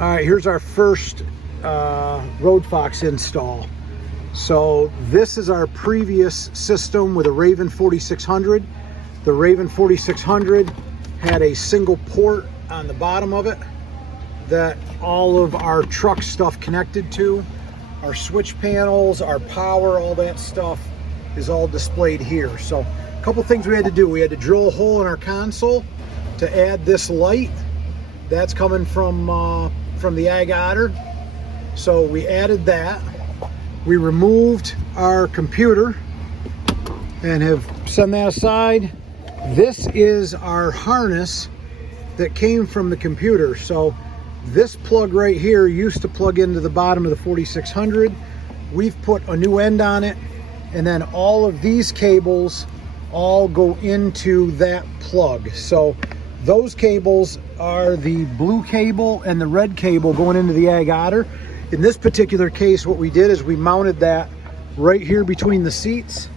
All right, here's our first Road Fox install. So this is our previous system with a Raven 4600. The Raven 4600 had a single port on the bottom of it that all of our truck stuff connected to. Our switch panels, our power, all that stuff is all displayed here. So a couple things we had to do. We had to drill a hole in our console to add this light. That's coming from the Ag Otter. So we added that. We removed our computer and have set that aside. This is our harness that came from the computer. So this plug right here used to plug into the bottom of the 4600. We've put a new end on it, and then all of these cables all go into that plug. So those cables are the blue cable and the red cable going into the Ag Otter. In this particular case, what we did is we mounted that right here between the seats.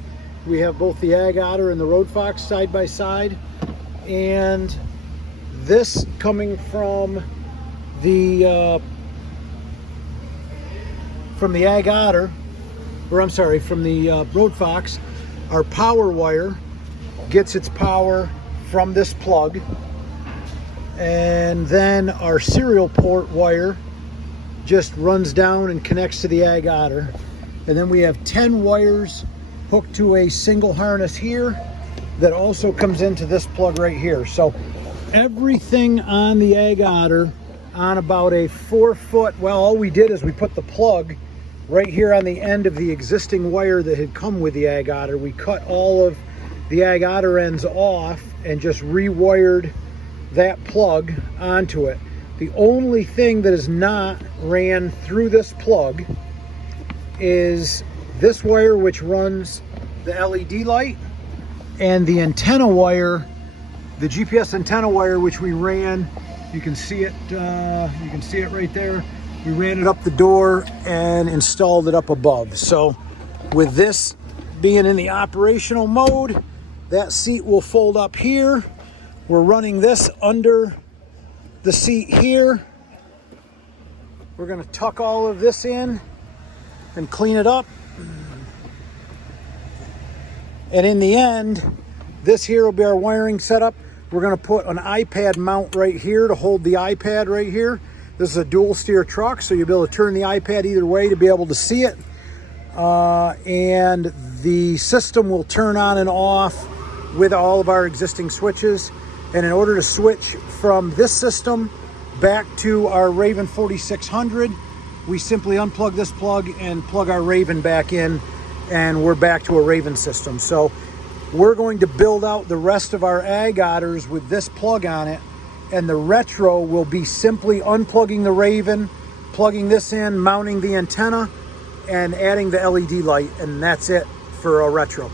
We have both the Ag Otter and the Road Fox side by side. And this coming from the Ag Otter, or I'm sorry, from the Road Fox, our power wire gets its power from this plug. And then our serial port wire just runs down and connects to the Ag Otter. And then we have 10 wires hooked to a single harness here that also comes into this plug right here. So everything on the Ag Otter on about a 4-foot, well, all we did is we put the plug right here on the end of the existing wire that had come with the Ag Otter. We cut all of the Ag Otter ends off and just rewired that plug onto it. The only thing that is not ran through this plug is this wire, which runs the LED light, and the antenna wire, the GPS antenna wire, which we ran. You can see it. You can see it right there. We ran it up the door and installed it up above. So with this being in the operational mode, that seat will fold up here. We're running this under the seat here. We're going to tuck all of this in and clean it up. And in the end, this here will be our wiring setup. We're going to put an iPad mount right here to hold the iPad right here. This is a dual steer truck, so you'll be able to turn the iPad either way to be able to see it. And the system will turn on and off with all of our existing switches. And in order to switch from this system back to our Raven 4600, we simply unplug this plug and plug our Raven back in, and we're back to a Raven system. So we're going to build out the rest of our Ag Otters with this plug on it, and the retro will be simply unplugging the Raven, plugging this in, mounting the antenna, and adding the LED light, and that's it for a retro.